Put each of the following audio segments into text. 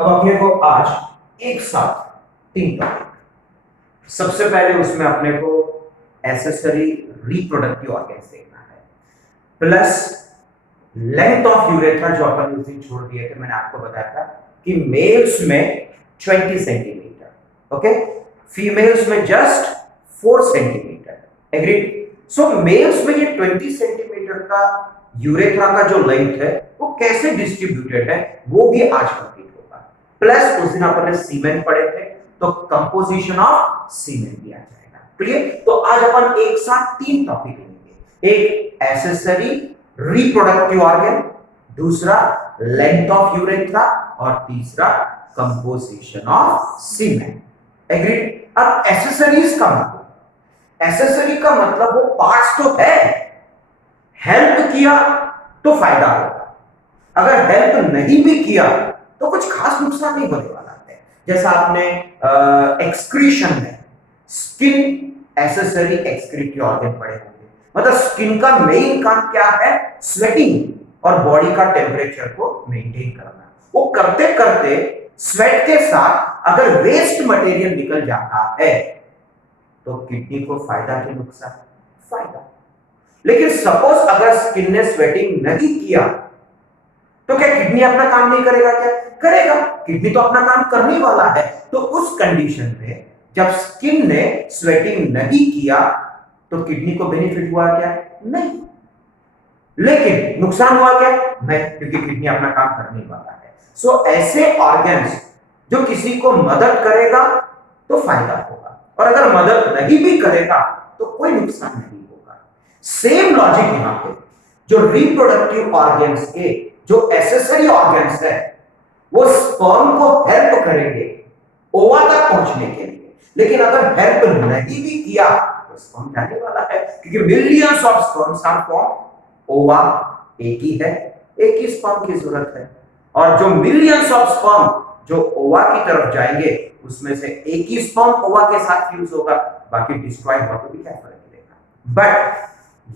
अब अपने को आज एक साथ तीन टॉपिक। सबसे पहले उसमें अपने को एसेसरी रिप्रोडक्टिव ऑर्गन्स देखना है, प्लस लेंथ ऑफ यूरेथ्रा जो अपन उस दिन छोड़ दिए थे। मैंने आपको बताया था कि मेल्स में 20 सेंटीमीटर, ओके, फीमेल्स में जस्ट 4 सेंटीमीटर। एग्रीड? सो मेल्स में ये 20 सेंटीमीटर का यूरेथ्रा का जो लेंथ है वो कैसे डिस्ट्रीब्यूटेड है वो भी आज कंप्लीट होगा। प्लस उस दिन अपन ने सीमेन पढ़े थे, तो कंपोजिशन ऑफ सीमेन भी आ जाएगा। क्लियर? तो आज अपन एक साथ तीन टॉपिक लेंगे, एक एसेसरी रिप्रोडक्टिव ऑर्गन, दूसरा लेंथ ऑफ यूरेथ्रा और तीसरा कंपोजिशन ऑफ सीमेन। एग्रीड? अब एसेसरीज का मतलब, एसेसरी का मतलब वो पार्ट्स तो है, हेल्प किया तो फायदा होगा, अगर हेल्प नहीं भी किया तो कुछ खास नुकसान नहीं होने वाला है। जैसा आपने एक्सक्रीशन में स्किन एसेसरी एक्सक्रीटरी ऑर्गन पढ़े होंगे, मतलब स्किन का मेन काम क्या है? स्वेटिंग और बॉडी का टेम्परेचर को मेंटेन करना। वो करते करते स्वेट के साथ अगर वेस्ट मटेरियल निकल जाता है तो किडनी को फायदा कि नुकसान? फायदा। लेकिन सपोज अगर स्किन ने स्वेटिंग नहीं किया तो क्या किडनी अपना काम नहीं करेगा? क्या करेगा? किडनी तो अपना काम करने वाला है। तो उस कंडीशन में जब स्किन ने स्वेटिंग नहीं किया तो किडनी को बेनिफिट हुआ क्या? नहीं। लेकिन नुकसान हुआ क्या? नहीं, क्योंकि किडनी अपना काम करने वाला है। सो ऐसे ऑर्गन्स जो किसी को मदद करेगा तो फायदा होगा, और अगर मदद नहीं भी करेगा तो कोई नुकसान नहीं होगा। सेम लॉजिक यहां पे, जो रिप्रोडक्टिव ऑर्गन्स के जो एसेसरी ऑर्गन्स है वो स्पर्म को हेल्प करेंगे ओवा तक पहुंचने के लिए, लेकिन अगर हेल्प नहीं भी किया तो स्पर्म जाने वाला है, क्योंकि millions of sperms are form, ova एक ही है, एक ही स्पर्म की जरूरत है, और जो मिलियंस ऑफ स्पर्म जो ओवा की तरफ जाएंगे उसमें से एक ही स्पर्म ओवा के साथ फ्यूज होगा, बाकी डिस्ट्रॉय हुआ तो भी क्या फर्क पड़ेगा। बट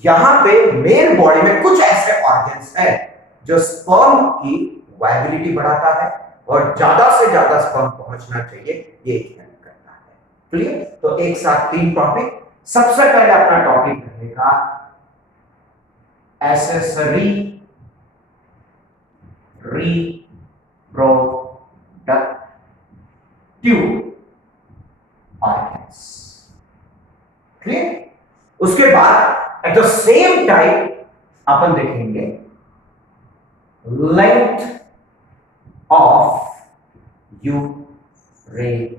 यहां पे मेल बॉडी में कुछ ऐसे ऑर्गन्स है जो स्पर्म की वायबिलिटी बढ़ाता है और ज्यादा से ज्यादा स्पर्म पहुंचना चाहिए, ये हेल्प करता है। क्लियर? तो एक साथ तीन टॉपिक। सबसे पहले अपना टॉपिक रहेगा एसेसरी रिप्रोडक्टिव ऑर्गन्स। क्लियर? उसके बाद एट द सेम टाइम अपन देखेंगे लेंथ ऑफ यूरेथ्रा।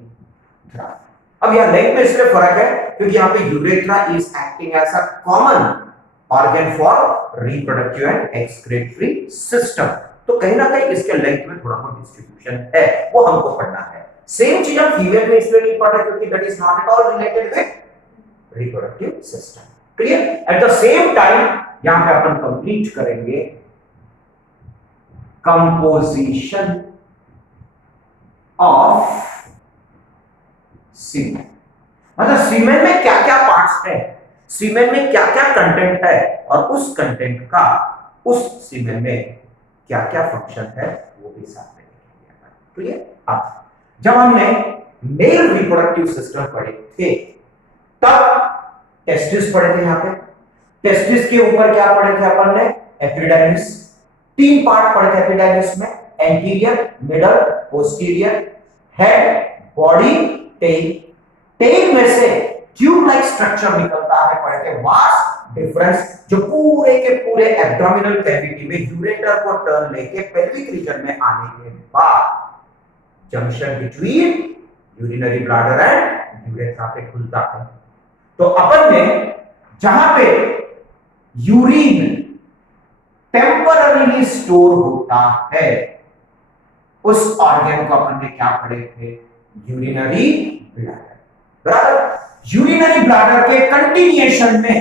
अब यहां लेंथ में इसलिए फर्क है क्योंकि यहां पे urethra is acting as a common organ for reproductive and excretory system, तो कहीं ना कहीं इसके लेंथ में थोड़ा बहुत डिस्ट्रीब्यूशन है, वो हमको पढ़ना है। सेम चीज हम फीमेल में इसलिए नहीं पढ़ रहे क्योंकि that is not at all related with reproductive system. Clear? At the same time यहां पे अपन कंप्लीट करेंगे कंपोजिशन ऑफ सीमेन, मतलब सीमेन में क्या क्या पार्ट्स है, सीमेन में क्या क्या कंटेंट है, और उस कंटेंट का उस सीमेन में क्या क्या फंक्शन है वो भी साथ में देखेंगे। क्लियर? अब जब हमने मेल रिप्रोडक्टिव सिस्टम पढ़े थे तब टेस्टिस पढ़े थे। यहां पे टेस्टिस के ऊपर क्या पढ़े थे अपन ने? एपिडर्मिस। तीन पार्ट पढ़े थे एपिडर्मिस में, anterior, middle, posterior, head, body, tail. Tail में से ट्यूब लाइक स्ट्रक्चर निकलता है, पढ़े थे वास्ट डिफरेंस, जो पूरे के पूरे एब्डोमिनल कैविटी में यूरेटर को टर्न लेके पेल्विक रीजन में आने के बाद junction between urinary bladder and urethra पे खुलता है। तो अपन ने जहां पे यूरिन टेम्पररीली स्टोर होता है उस ऑर्गन को अपन ने क्या पढ़े थे? Urinary bladder. बराबर? यूरिनरी ब्लैडर के कंटिन्यूएशन में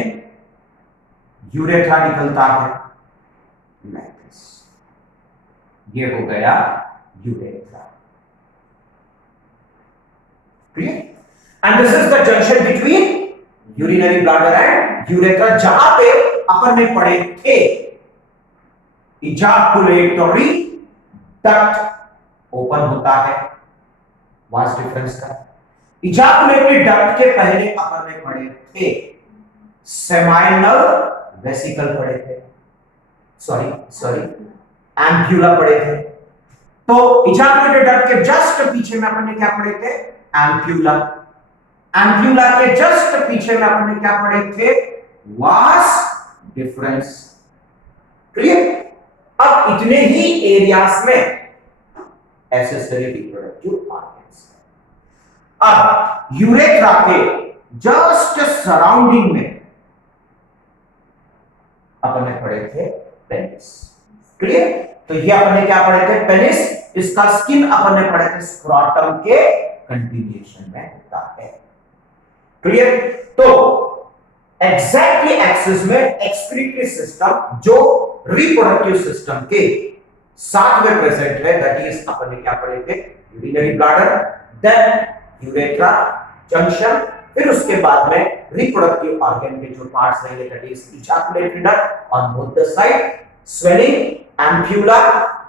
यूरेथ्रा निकलता है, ये हो गया urethra. Clear? And this is the junction between urinary bladder and urethra, जहां पे अपन ने पढ़े थे इजाकुलेटरी डक्ट ओपन होता है, वास डिफरेंस का। इजैकुलेटरी डक्ट के पहले अपन ने पढ़े थे सेमाइनल वेसिकल पढ़े थे, सॉरी एम्प्यूला पढ़े थे। तो इजैकुलेटरी डक्ट के जस्ट पीछे में अपन ने क्या पढ़े थे? एम्प्यूला। एम्प्यूला के जस्ट पीछे में अपन ने क्या पढ़े थे? Vas deferens. क्लियर? अब इतने ही एरियाज में एक्सेसरी रिप्रोडक्टिव ऑर्गन्स। अब यूरेथ्रा के जस्ट सराउंडिंग में अपन ने पढ़े थे पेनिस। क्लियर? तो ये अपन ने क्या पढ़े थे? पेनिस। इसका स्किन अपन ने पढ़े थे स्क्रोटम के कंटिन्यूएशन में होता है। क्लियर? तो एग्जैक्टली एक्सिस में एक्सक्रीटरी सिस्टम जो रिप्रोडक्टिव सिस्टम के साथ में प्रेजेंट है, दैट इज अपन ने क्या पढ़े थे? Urinary bladder, then urethra junction, फिर उसके बाद में रिप्रोडक्टिव ऑर्गन के जो पार्ट्स रहेंगे, that is ejaculatory duct on both the side, swelling, ampulla,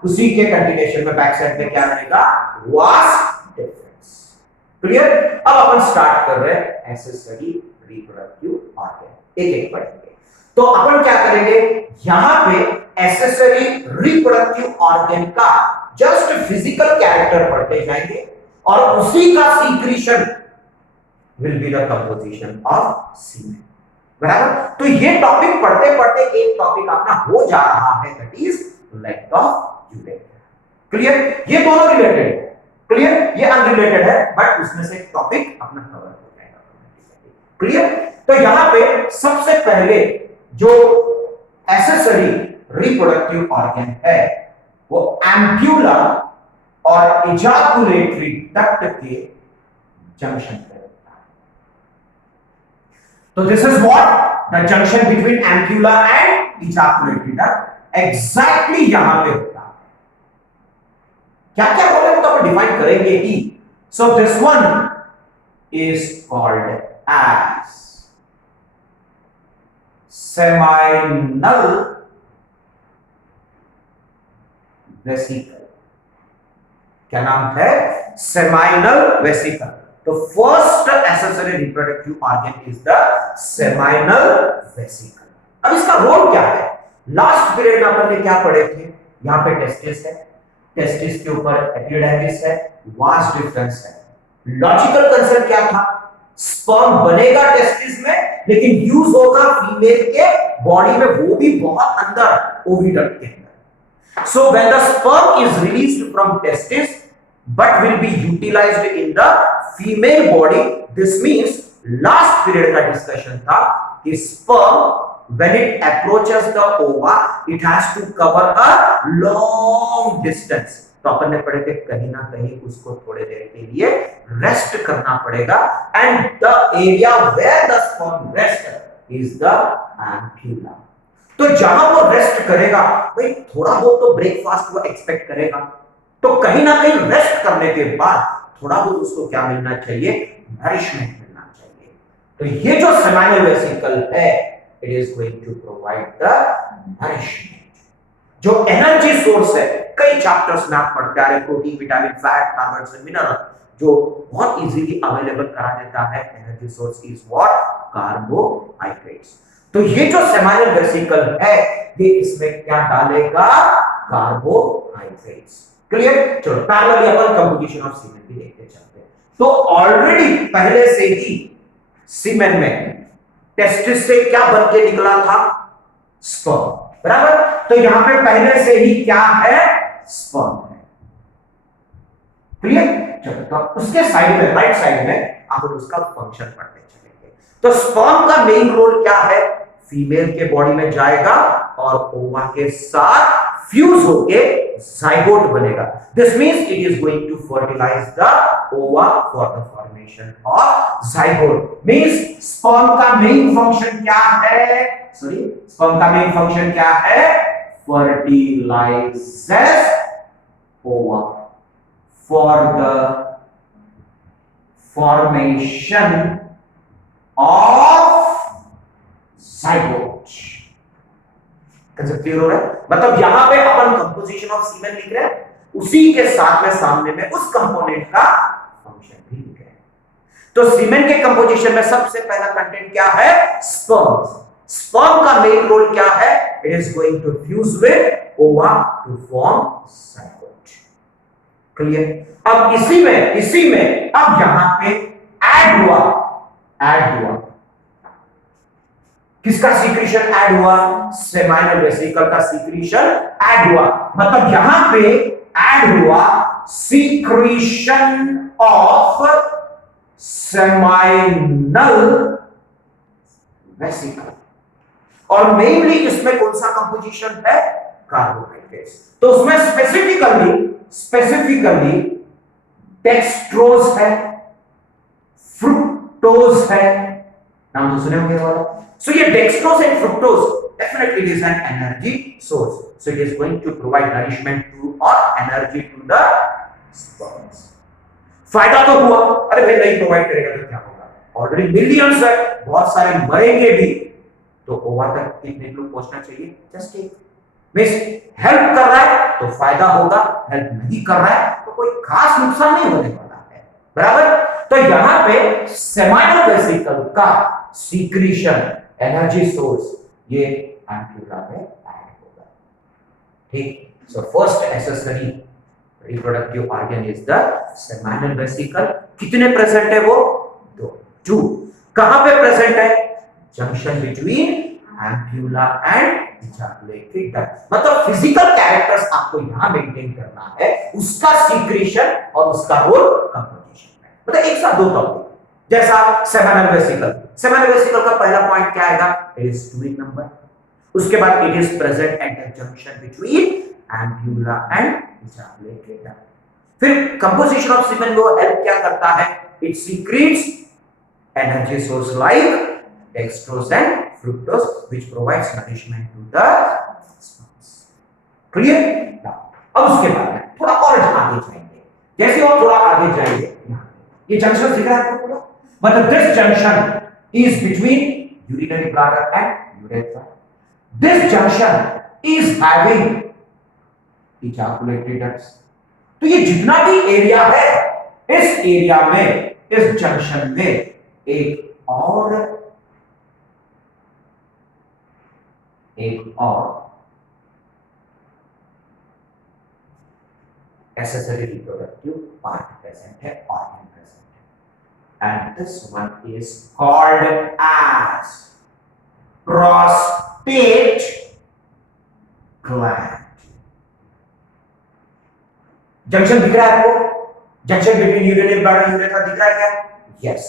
उसी के कंटिन्यूएशन में बैक साइड में क्या रहेगा? Vas deferens. क्लियर? अब अपन स्टार्ट कर रहे हैं एक्सेसरी रिप्रोडक्टिव ऑर्गन, एक एक पढ़ेंगे। तो अपन क्या करेंगे? यहां पे एक्सेसरी रिप्रोडक्टिव ऑर्गन का जस्ट फिजिकल कैरेक्टर पढ़ते जाएंगे और उसी का secretion will be the composition of semen. बराबर? तो ये टॉपिक पढ़ते पढ़ते एक टॉपिक अपना हो जा रहा है, that is length of urethra. Clear? ये दोनों रिलेटेड है। क्लियर? ये अनरिलेटेड है, बट उसमें से एक टॉपिक अपना कवर हो जाएगा। क्लियर? तो यहां पे सबसे पहले जो एक्सेसरी रिप्रोडक्टिव ऑर्गन है वो एम्प्यूला और इजैकुलेटरी डक्ट के जंक्शन पे होता है। तो this is what the junction between ampulla and ejaculatory duct exactly यहां पे होता है। क्या क्या बोले तो अपन डिफाइन करेंगे ही। So this one is called as seminal vesicle. क्या नाम है? Seminal vesicle. तो first accessory reproductive organ is the seminal vesicle. अब इसका रोल क्या है? लास्ट पीरियड में अपन ने क्या पढ़े थे? यहां पे टेस्टिस है, टेस्टिस के ऊपर एपिडाइमिस है, वास डिफरेंस है। लॉजिकल कंसर्न क्या था? स्पर्म बनेगा टेस्टिस में, लेकिन यूज होगा फीमेल के बॉडी में, वो भी बहुत अंदर ओविडक्ट के अंदर। So when the sperm is released from testis but will be utilized in the female body, this means last period का डिस्कशन था कि sperm when it approaches the ova it has to cover a long distance। तो अपन ने पढ़े थे कहीं ना कहीं उसको थोड़े देर के लिए रेस्ट करना पड़ेगा, and the area where the sperm rest is the ampulla. तो जहां वो रेस्ट करेगा, भाई थोड़ा बहुत तो ब्रेकफास्ट वो एक्सपेक्ट करेगा, तो कहीं ना कहीं रेस्ट करने के बाद थोड़ा बहुत उसको क्या मिलना चाहिए? नरिशमेंट मिलना चाहिए। तो ये जो सेमाइनल वेसिकल है, it is going to provide the nourishment, जो एनर्जी सोर्स है। कई चैप्टर्स में आप पढ़ते आ रहे, protein, vitamin, fat, carbohydrates and mineral, जो बहुत इजीली अवेलेबल करा देता है। Energy source is what? Carbohydrates. तो ये जो सेमाइनल वेसिकल है, ये इसमें क्या डालेगा? कार्बोहाइड्रेट्स। क्लियर? चलो पैरेलली अपन कंपोजिशन ऑफ सीमेन भी देखते चलते हैं। तो ऑलरेडी पहले से ही सीमेन में टेस्टिस से क्या बन के निकला था? स्पर्म। बराबर? तो यहां पे पहले से ही क्या है? स्पर्म है। क्लियर? चलो तो उसके साइड में, राइट साइड में आप उसका फंक्शन पढ़ते चलेंगे। तो स्पर्म का मेन रोल क्या है? फीमेल के बॉडी में जाएगा और ओवा के साथ फ्यूज होके जाइगोट बनेगा। This means it is going to fertilise the ova for the formation of zygote. Means sperm का मेन फंक्शन क्या है? स्पर्म का मेन फंक्शन क्या है? फर्टिलाइजेस ओवा for the formation of zygote. Concept clear हो रहा है? मतलब यहां पे अपन कंपोजिशन ऑफ सीमेन लिख रहे हैं, उसी के साथ में सामने में उस कंपोनेंट का फंक्शन भी लिखे हैं। तो सीमेन के कंपोजिशन में सबसे पहला कंटेंट क्या है? स्पर्म। स्पर्म का मेन रोल क्या है? It is going to fuse with ova to form zygote. Clear? अब इसी में अब यहां पे ऐड हुआ किसका सीक्रेशन ऐड हुआ? सेमाइनल वेसिकल का सीक्रेशन ऐड हुआ। मतलब यहां पे ऐड हुआ सीक्रेशन ऑफ सेमाइनल वेसिकल। और मेनली इसमें कौन सा कंपोजिशन है? कार्बोहाइड्रेट्स। तो उसमें स्पेसिफिकली डेक्सट्रोज है, फ्रुक्टोज है, नाम तो सुने होंगे वाला। सो ये dextrose and fructose definitely it is an energy source, so it is going to provide nourishment to or energy to the sperms. फायदा तो हुआ। अरे भाई नहीं प्रोवाइड करेगा तो क्या होगा? ऑलरेडी मिलियंस है, बहुत सारे मरेंगे भी। तो ओवा तक कितने लोग पहुंचना चाहिए? जस्ट एक मिस हेल्प कर रहा है तो फायदा होगा, हेल्प नहीं कर रहा है तो कोई खास नुकसान नहीं होने वाला है। बराबर? तो यहां पे सेमाइनल वेसिकल का सीक्रेशन एनर्जी सोर्स ये एम्प्यूला में ऐड होगा। ठीक? So first accessory reproductive organ is the seminal vesicle. कितने प्रेजेंट है वो? दो। कहां पे प्रेजेंट है? Junction between ampulla and ejaculatory duct. मतलब फिजिकल कैरेक्टर्स आपको यहां मेंटेन करना है, उसका सीक्रेशन और उसका रोल कंपोजिशन में। मतलब एक साथ दो टॉपिक। जैसा सेमाइनल वेसिकल का पहला पॉइंट क्या आएगा? It is 2 in number. उसके बाद it is present at the junction between ampulla and ejaculatory duct. फिर कंपोजिशन ऑफ सीमेन वो हेल्प क्या करता है? It secretes energy source like dextrose and fructose which provides nourishment to the sperms. Clear? Now, अब उसके बाद में थोड़ा और आगे जाएंगे। जैसे और थोड़ा आगे जाएंगे, ये जंक्शन दिख रहा है आपको पूरा? मतलब this junction is between urinary bladder and urethra. This junction is having ejaculatory ducts. तो ये जितना भी एरिया है, इस एरिया में, इस जंक्शन में एक और accessory reproductive part present है, organ present है, and this one is called as prostate gland. Junction दिख रहा है आपको? Junction between urinary bladder urethra दिख रहा है क्या? यस।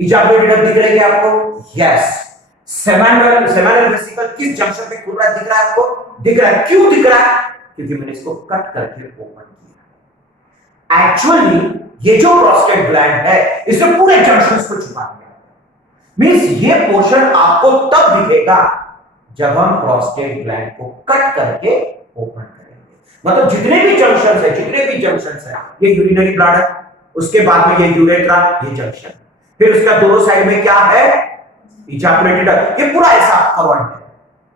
इजाकुलेटरी डक्ट दिख रही है क्या आपको? यस। सेमाइनल वेसिकल किस जंक्शन पे खुल रहा है दिख रहा है आपको? दिख रहा है। क्यों दिख रहा है? क्योंकि मैंने इसको कट करके ओपन किया। एक्चुअली ये जो प्रोस्टेट ग्लैंड है इसने पूरे जंक्शंस को छुपा दिया। मींस ये पोर्शन आपको तब दिखेगा जब हम प्रोस्टेट ग्लैंड को कट करके ओपन करेंगे। मतलब जितने भी जंक्शंस है, ये यूरिनरी ब्लैडर, उसके बाद में ये यूरेथ्रा, ये जंक्शन, फिर उसका दोनों साइड में क्या है? ejaculatory duct. ये पूरा ऐसा कवर्ड है।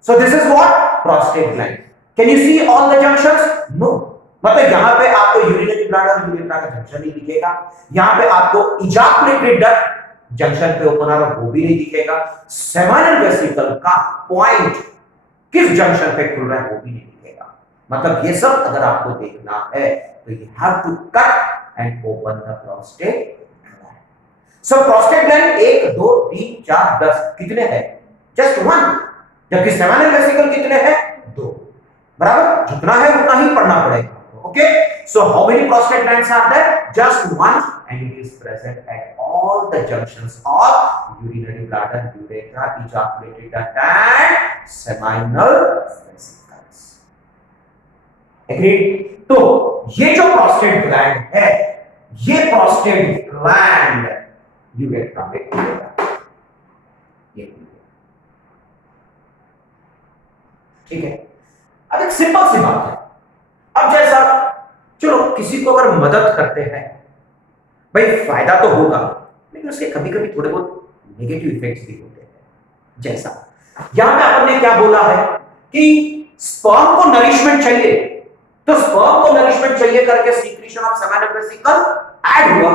So this is what? Prostate gland. Can you see all the junctions? No. मतलब यहाँ पे आपको यूरिनरी ब्लैडर और यूरेथ्रा का जंक्शन नहीं दिखेगा। यहाँ पे आपको ejaculatory duct जंक्शन पे ओपन आ रहा वो भी नहीं दिखेगा। सेमाइनल वेसिकल का पॉइंट किस जंक्शन पे खुल रहा है वो भी नहीं दिखेगा। मतलब ये सब अगर आपको देखना है तो you have to cut and open the prostate. So prostate gland 1 2 3 4 10 कितने हैं? जस्ट 1। जबकि सेमाइनल वेसिकल कितने हैं? 2। बराबर? जितना है उतना ही पढ़ना पड़ेगा। Okay? So how many prostate glands are there? Just 1 and it is present at all the junctions of urinary bladder, urethra, ejaculatory duct and seminal vesicles. Agreed? तो ये जो prostate gland है, ये prostate gland यूरेथ्रा में खुलेगा। ये ठीक है। अब एक सिंपल सी बात है। अब जैसा चलो किसी को अगर मदद करते हैं, भाई फायदा तो होगा, लेकिन उसके कभी कभी थोड़े बहुत नेगेटिव इफेक्ट्स भी होते हैं। जैसा यहां पे आपने क्या बोला है कि स्पर्म को नरिशमेंट चाहिए, तो स्पर्म को नरिशमेंट चाहिए करके secretion of seminal vesicle add हुआ,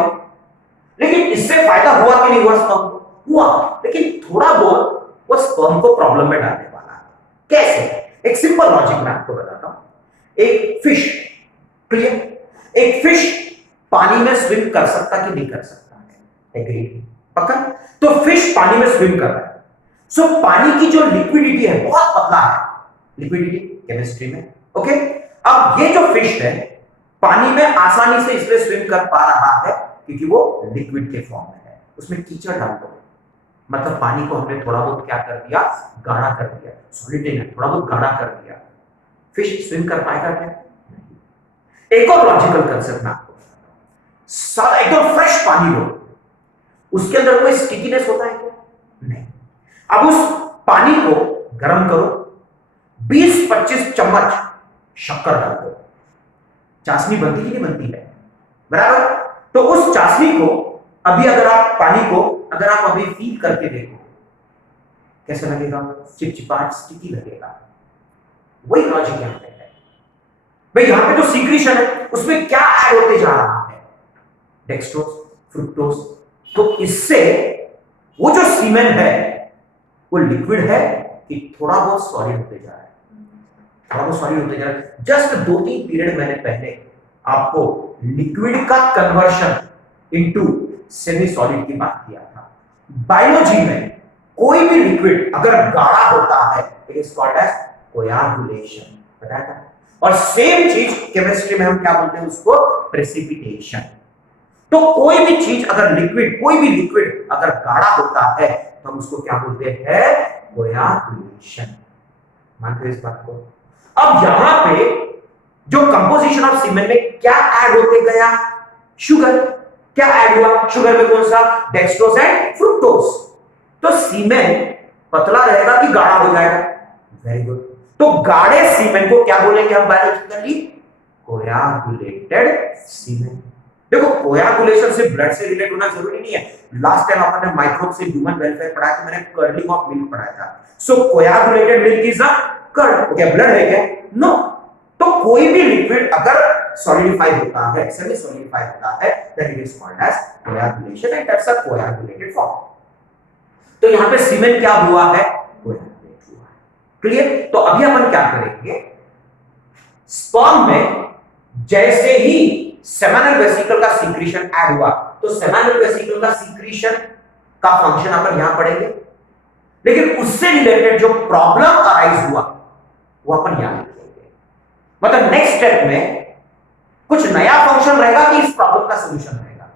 लेकिन इससे फायदा हुआ कि नहीं हुआ? स्पर्म को हुआ, लेकिन थोड़ा बहुत वो स्पर्म को प्रॉब्लम में डालने वाला है। कैसे? एक सिंपल लॉजिक मैं आपको बताता हूं। एक फिश, क्लियर, एक फिश पानी में स्विम कर सकता कि नहीं कर सकता है? एग्री, पक्का? तो फिश पानी में स्विम कर रहा है, सो पानी की जो लिक्विडिटी है बहुत पतला है, लिक्विडिटी केमिस्ट्री में, ओके। अब ये जो फिश है पानी में आसानी से इसलिए स्विम कर पा रहा है क्योंकि वो लिक्विड के फॉर्म में है। उसमें कीचड़ डाल दो, मतलब पानी को हमने थोड़ा बहुत क्या कर दिया? गाढ़ा कर दिया, सॉलिड नहीं, थोड़ा बहुत गाढ़ा कर दिया। फिश स्विम कर पाएगा क्या? एक और लॉजिकल कंसेप्ट मैं आपको बताता हूं। सारा एकदम फ्रेश पानी लो, उसके अंदर कोई स्टिकीनेस होता है क्या? नहीं। अब उस पानी को गर्म करो, 20-25 चम्मच शक्कर डाल दो, चाशनी बनती कि नहीं बनती है? बराबर। तो उस चाशनी को अभी अगर आप पानी को अगर आप अभी फील करके देखो, कैसा लगेगा? चिपचिपाट, स्टिकी लगेगा। वही लॉजिक यहां पे है भाई। यहां पे जो सीक्रेशन है उसमें क्या ऐड होते जा रहा है? Dextrose, fructose. तो इससे वो जो सीमेन है वो लिक्विड है कि थोड़ा बहुत सॉलिड होते जा रहा है? थोड़ा बहुत सॉलिड होते जा रहा है। जस्ट 2-3 पीरियड मैंने पहले आपको लिक्विड का कन्वर्शन इनटू सेमी सॉलिड की बात किया था। बायोलॉजी में कोई भी लिक्विड अगर गाढ़ा होता है इट इज कॉल्ड एज कोयागुलेशन, बताया था। और सेम चीज केमिस्ट्री में हम क्या बोलते हैं? उसको प्रेसिपिटेशन। तो कोई भी चीज अगर लिक्विड, कोई भी लिक्विड अगर गाढ़ा होता है तो हम उसको क्या बोलते हैं? कोयागुलेशन। मानते हो इस बात को? अब यहां पे जो कंपोजिशन ऑफ सीमेन में क्या ऐड होते गया? शुगर। क्या ऐड हुआ? शुगर में कौन सा? Dextrose and fructose. तो सीमेन पतला रहेगा कि गाढ़ा हो जाएगा? Very good. तो गाढ़े सीमेन को क्या बोलेंगे हम बायोलॉजिकली? कोयागुलेटेड सीमेन। देखो कोयागुलेशन से ब्लड से रिलेट होना जरूरी नहीं है। लास्ट टाइम अपन ने माइक्रोब से ह्यूमन वेलफेयर पढ़ा था, मैंने कर्डिंग ऑफ मिल्क पढ़ाया था। सो कोयागुलेटेड मिल्क इज अ कर्ड। क्या ब्लड है क्या? नो। तो कोई भी लिक्विड अगर सॉलिडिफाई होता है, सेमी सॉलिडिफाई होता है, then it is called as coagulation and that's a coagulated form. तो यहां पे सीमेन क्या हुआ है? कोयागुलेट हुआ है। क्लियर? तो अभी अपन क्या करेंगे? स्पर्म में जैसे ही सेमिनल वेसिकल का सीक्रेशन ऐड हुआ तो सेमिनल वेसिकल का सीक्रेशन का फंक्शन अपन यहां पढ़ेंगे, लेकिन उससे रिलेटेड जो प्रॉब्लम अराइज हुआ वो अपन यहां लिखेंगे। मतलब नेक्स्ट स्टेप में कुछ नया फंक्शन रहेगा कि इस प्रॉब्लम का सॉल्यूशन रहेगा?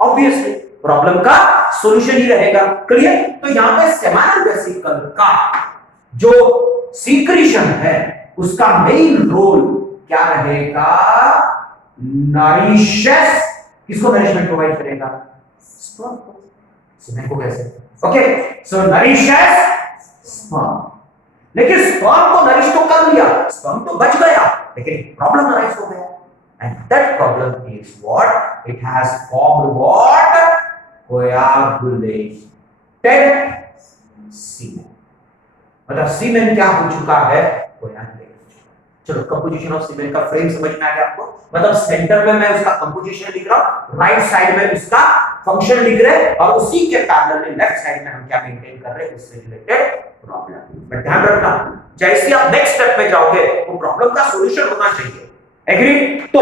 ऑब्वियसली प्रॉब्लम का सॉल्यूशन ही रहेगा। क्लियर? तो यहां पे सेमिनल वेसिकल का जो सीक्रेशन है उसका मेन रोल क्या रहेगा? नरिशेस। किसको नरिशमेंट प्रोवाइड करेगा? स्पर्म को। सीमेन को कैसे? ओके, सो नरिशेस स्पर्म। लेकिन स्पर्म को नरिश तो कर लिया, स्पर्म तो बच गया, लेकिन प्रॉब्लम अराइज हो गया। And that problem is what? It has formed what? Coagulated semen. मतलब सीमेन क्या हो चुका है? कोयागुलेट हो चुका है। चलो कंपोजिशन ऑफ सीमेन का फ्रेम समझ में आ गया आपको? मतलब सेंटर में मैं उसका कंपोजिशन लिख रहा हूं, राइट साइड में उसका फंक्शन लिख रहे हैं, और उसी के पैरेलल में लेफ्ट साइड में हम क्या मेंटेन कर रहे हैं? उससे रिलेटेड प्रॉब्लम। बट ध्यान रखना, जैसे आप नेक्स्ट स्टेप में जाओगे वो प्रॉब्लम का सॉल्यूशन होना चाहिए। एग्री? तो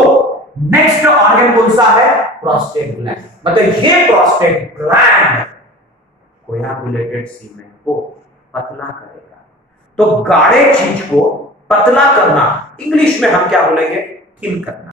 नेक्स्ट ऑर्गन कौन सा है? Prostate gland. मतलब ये प्रोस्टेट ग्लैंड कोयागुलेटेड सीमेन को पतला करेगा। तो गाढ़े चीज को पतला करना इंग्लिश में हम क्या बोलेंगे? थिन करना।